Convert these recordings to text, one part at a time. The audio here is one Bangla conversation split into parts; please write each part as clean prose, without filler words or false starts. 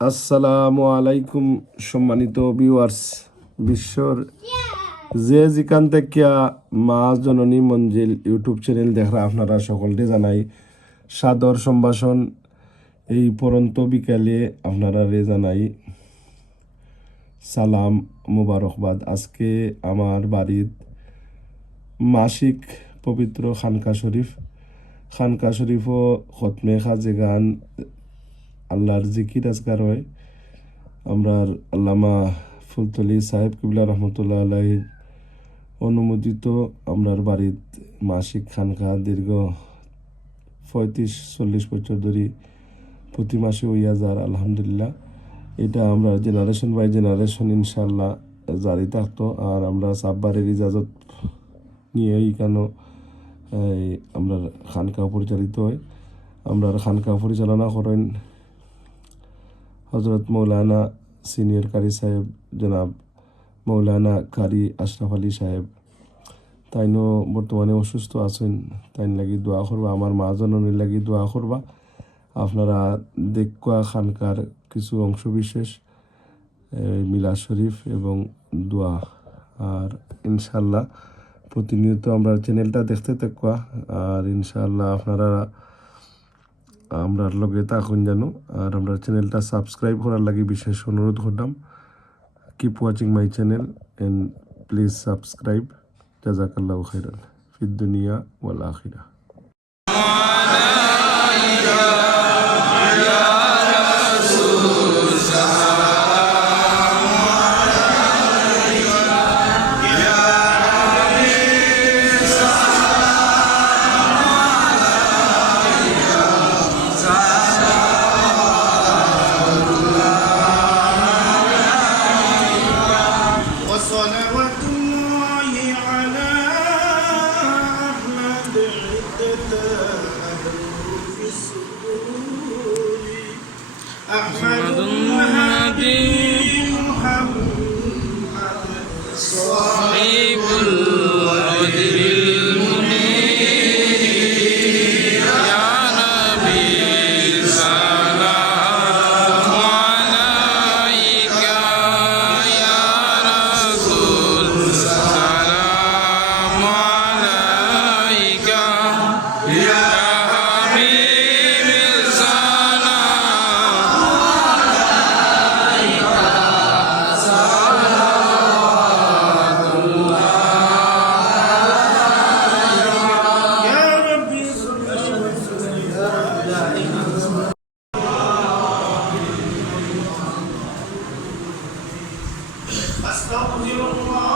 আসসালামু আলাইকুম সম্মানিত ভিউয়ার্স, বিশ্বর যে যেখান থেকে মা জননী মঞ্জিল ইউটিউব চ্যানেল দেখা আপনারা সকলকে জানাই সাদর সম্ভাষণ। এই পরন্ত বিকালে আপনারা জানাই সালাম মুবারকবাদ। আজকে আমার বাড়ির মাসিক পবিত্র খানকা শরীফও খতমে খাজে গান আল্লাহর জিকির আজকার হয়। আমরার আল্লামা ফুলতলি সাহেব কিবলা রহমতুল্লাহ আলাইহির অনুমোদিত আমরার বাড়ির মাসিক খানকা দীর্ঘ 35-40 বছর ধরে প্রতি মাসে হইয়া যার আলহামদুলিল্লাহ। এটা আমরা জেনারেশন বাই জেনারেশন ইনশাল্লাহ জারি থাকতো। আর আমরা সাববারের ইজাজত নিয়ে এইখানে আমরা খানকা পরিচালিত হয়। আমরা খানকা পরিচালনা করেন হজরত মৌলানা সিনিয়র কারি সাহেব জনাব মৌলানা কারি আশরাফ আলী সাহেব। তাইনও বর্তমানে অসুস্থ আছেন, তাইন লাগি দোয়া করবা, আমার মা জননীর লাগি দোয়া করবা। আপনারা দেখা খানকার কিছু অংশ বিশেষ মিলাদ শরীফ এবং দোয়া। আর ইনশাল্লাহ প্রতিনিয়ত আমরা চ্যানেলটা দেখতে থাকুয়া। আর ইনশাল্লাহ আপনারা আমরার লগে থাকুন জানো। আর আমরা চ্যানেলটা সাবস্ক্রাইব করার লাগি বিশেষ অনুরোধ করলাম। Keep watching my channel and please subscribe. জাযাকাল্লাহু খাইরান ফিদ দুনিয়া ওয়াল আখিরা। وصلوات الله على أحمد عدة أحرف الصدور أحمد المهدي محمد صاحب القدر المنير يا نبي السلام عليك يا رسول السلام عليك يا حبيب يا ربي أستغفر الله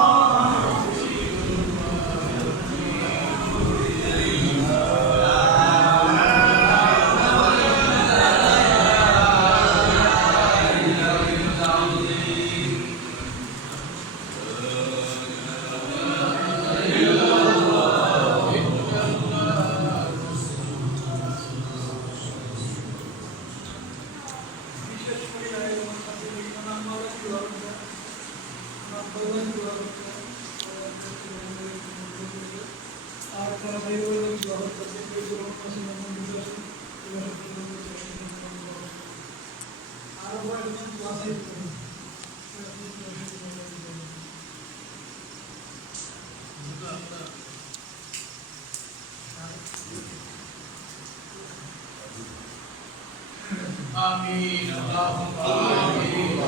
آمين اللهم آمين.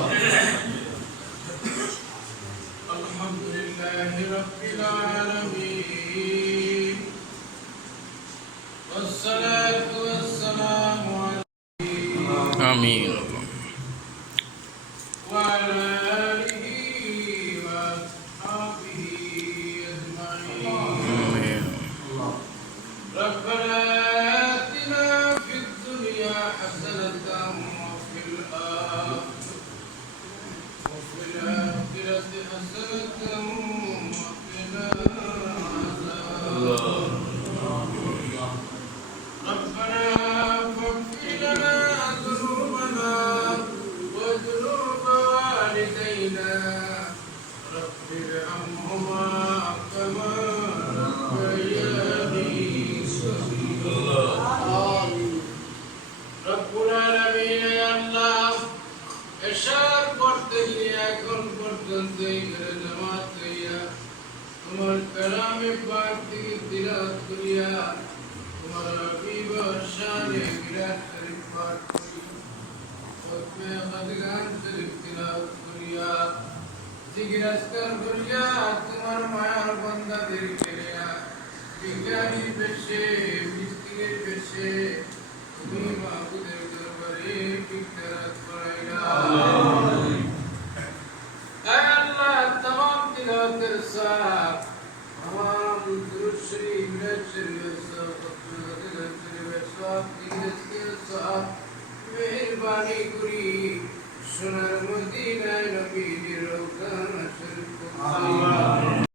الحمد لله رب العالمين والصلاة والسلام على آمين. وعلى آله وأصحابه أجمعين. آمين. ربنا آتنا في الدنيا حسنة وفي الآخرة حسنة وقنا عذاب. ربنا فاغفر لنا ذنوبنا وذنوب والدينا এশার পড়তে গিয়ে এখন পর্যন্ত এই ঘরে জামাত হইয়া তোমার কালামে পাক থেকে তিলাওয়াত করিয়া তোমার হাবিব শানে মিলাদ শরীফ পাঠ করি খতমে কদগান শরীফ তিলাওয়াত করিয়া জিকির আজকার করিয়া তোমার মায়ার বান্দাদেরকে নিয়া বিজ্ঞানী পেশে